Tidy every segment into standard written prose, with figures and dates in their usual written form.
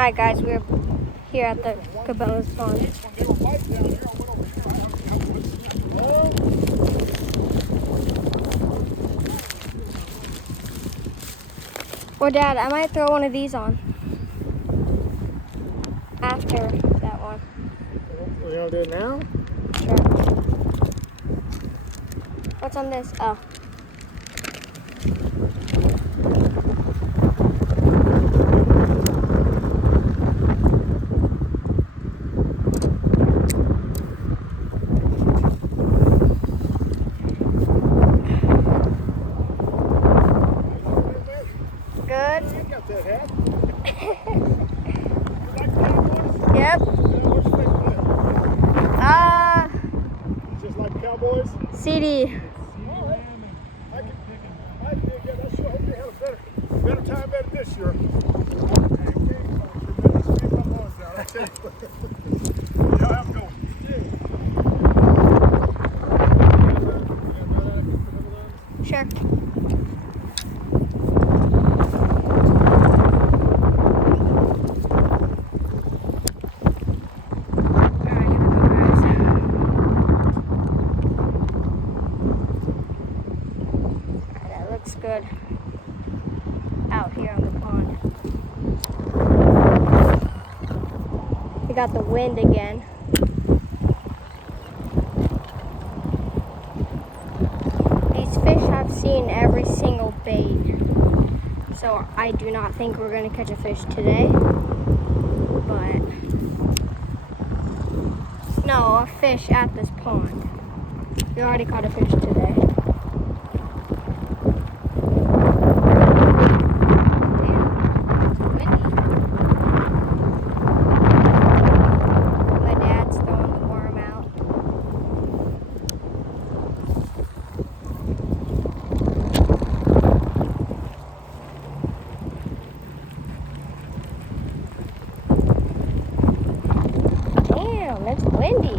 Alright guys, we're here at the Cabela's pond. Well, Dad, I might throw one of these on after that one. You gonna do it now? Sure. What's on this? Oh. Good. Yep. Just like Cowboys? CD. I sure hope they have a better time at it this year. Y'all have a good one. Sure. Looks good out here on the pond. We got the wind again. These fish have seen every single bait, so I do not think we're going to catch a fish today, but no, a fish at this pond. We already caught a fish today. It's windy.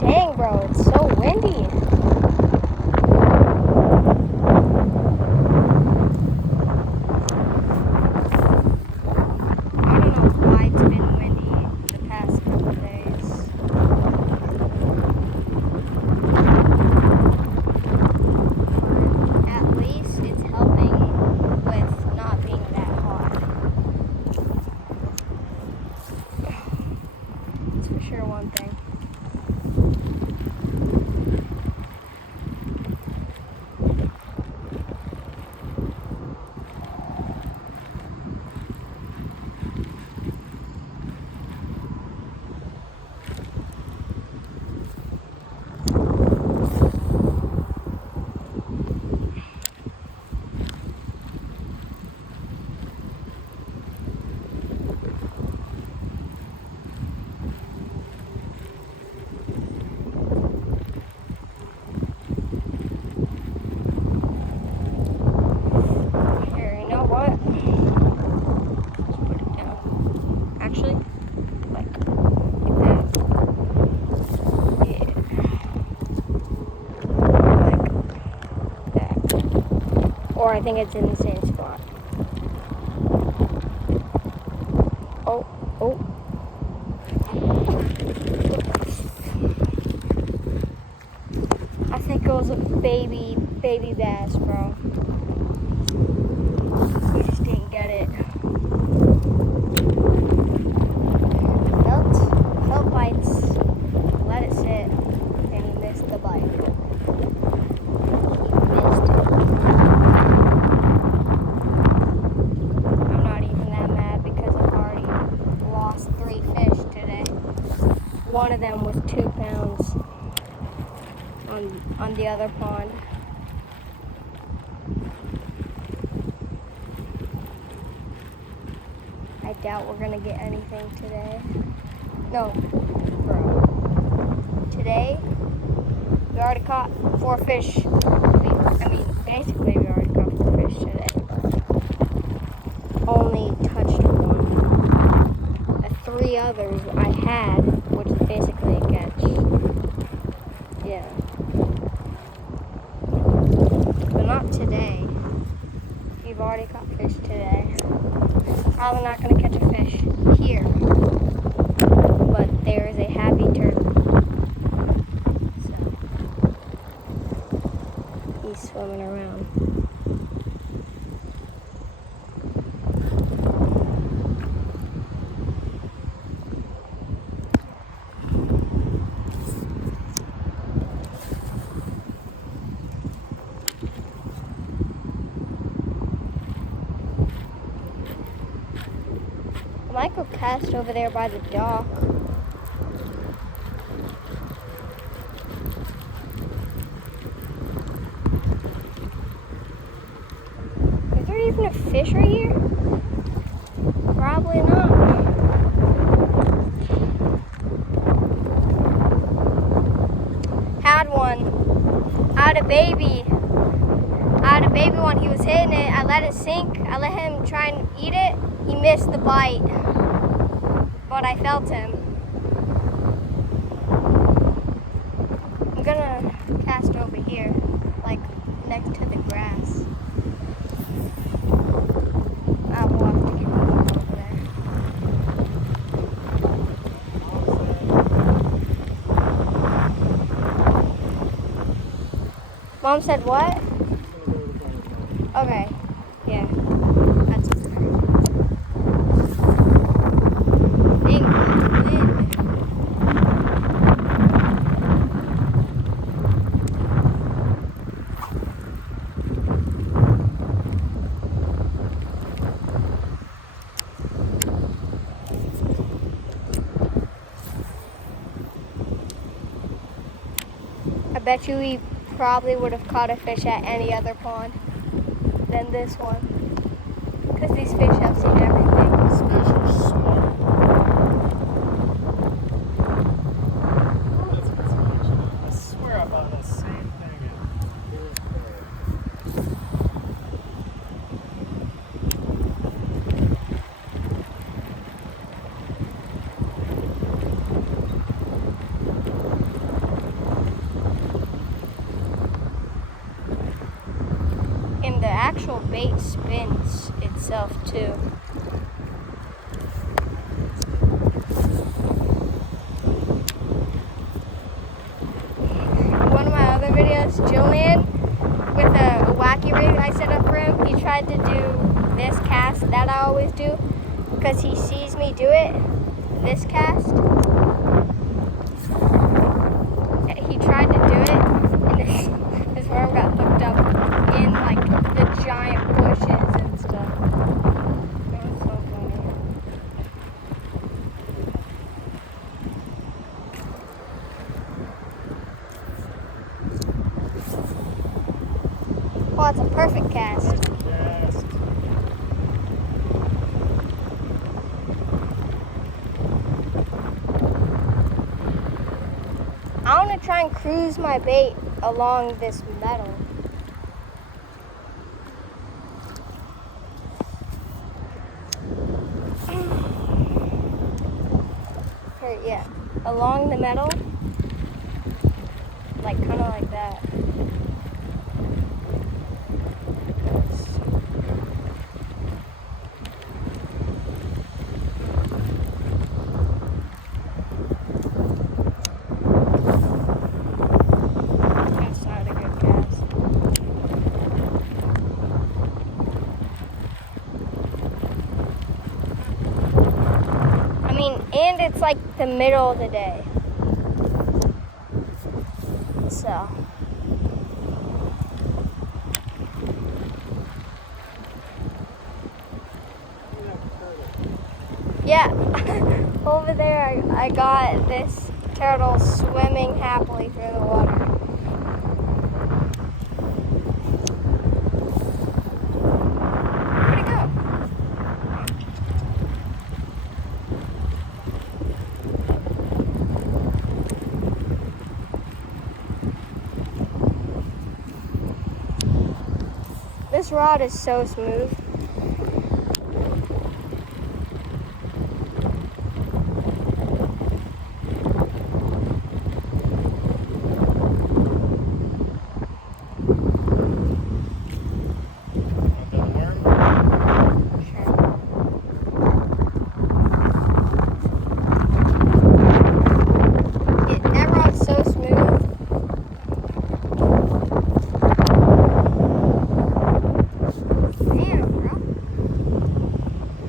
Dang, bro, it's so windy. I don't know why it's been windy the past couple of days. But at least it's helping with not being that hot. That's for sure one thing. Actually, like that. Yeah. Like that. Or I think it's in the same spot. Oh, oh. baby bass, bro. We just didn't get it. Felt bites. Let it sit, and he missed the bite. He missed it. I'm not even that mad because I've already lost 3 fish today. One of them was 2 pounds on the other pond. I doubt we're gonna get anything today. No, bro. Today, we already caught 4 fish. Basically we already caught 4 fish today. Only touched 1. The 3 others I had, which is basically a catch. Yeah. But not today. We've already caught fish today. Probably not going to catch a fish here. But there is a happy turtle. So, he's swimming around. I might go cast over there by the dock. Is there even a fish right here? Probably not. Had one. I had a baby one. He was hitting it. I let it sink. I let him try and eat it. He missed the bite, but I felt him. I'm gonna cast over here, like next to the grass. I will have to get over there. Mom said what? Okay, yeah, that's okay. Big wind. I bet you we probably would have caught a fish at any other pond than this one. Because these fish have seen everything. These fish are smart. I swear I thought the same thing. And the actual bait spins itself too. One of my other videos, Julian, with a wacky rig I set up for him, he tried to do this cast that I always do because he sees me do it, this cast. He tried to do it, and this worm got hooked up in like the giant bushes and stuff. That was so funny. Well, it's a perfect cast. Yes. I want to try and cruise my bait along this metal. Or, yeah, along the metal, like kind of like that. That's not a good cast. like the middle of the day. So. Yeah, over there I got this turtle swimming happily through the water. Where'd it go? This rod is so smooth.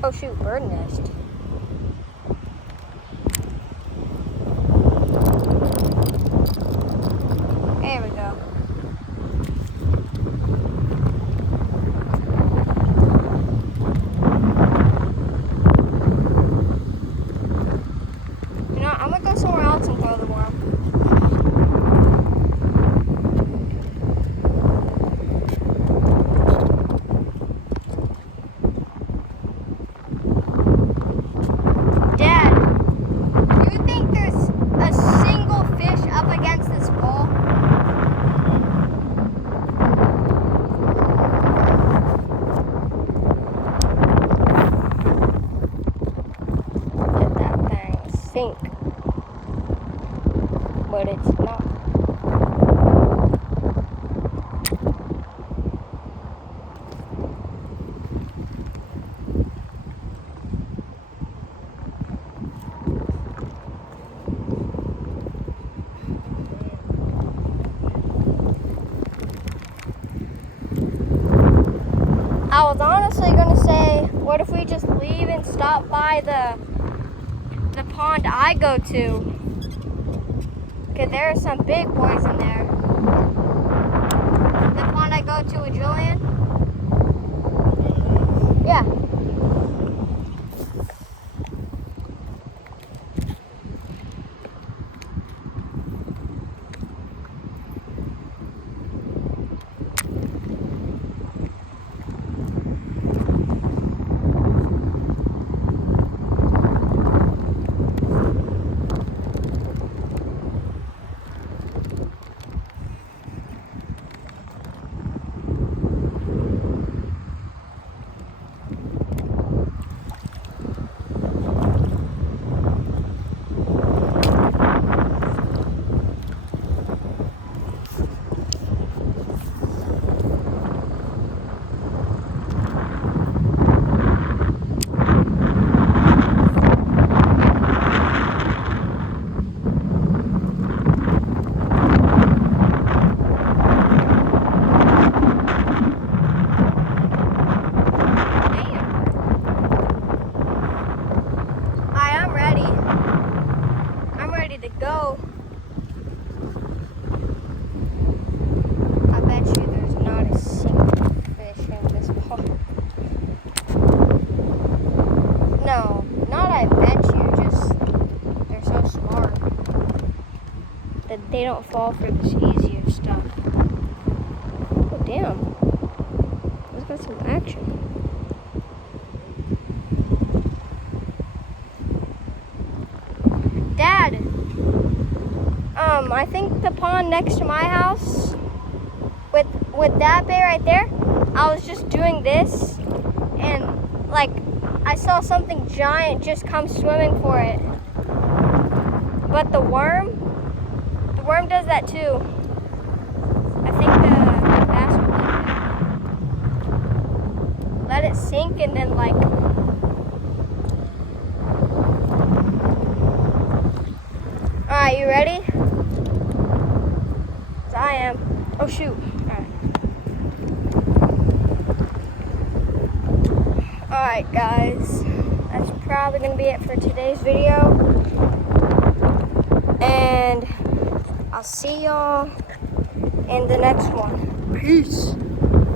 Oh shoot, bird nest. There we go. You know what, I'm gonna go somewhere else and throw the worm. But it's not. I was honestly gonna say, what if we just leave and stop by the pond I go to? Because there are some big boys in there. The pond I go to with Julian? Yeah. To go. I bet you there's not a single fish in this pond. No, not I bet you, just they're so smart that they don't fall for this easier stuff. Oh damn. Let's got some action. Dad! I think the pond next to my house, with that bay right there, I was just doing this, and like I saw something giant just come swimming for it. But the worm does that too. I think the bass will let it sink and then like. All right, you ready? I am. Oh shoot. Alright guys, that's probably going to be it for today's video. And I'll see y'all in the next one. Peace.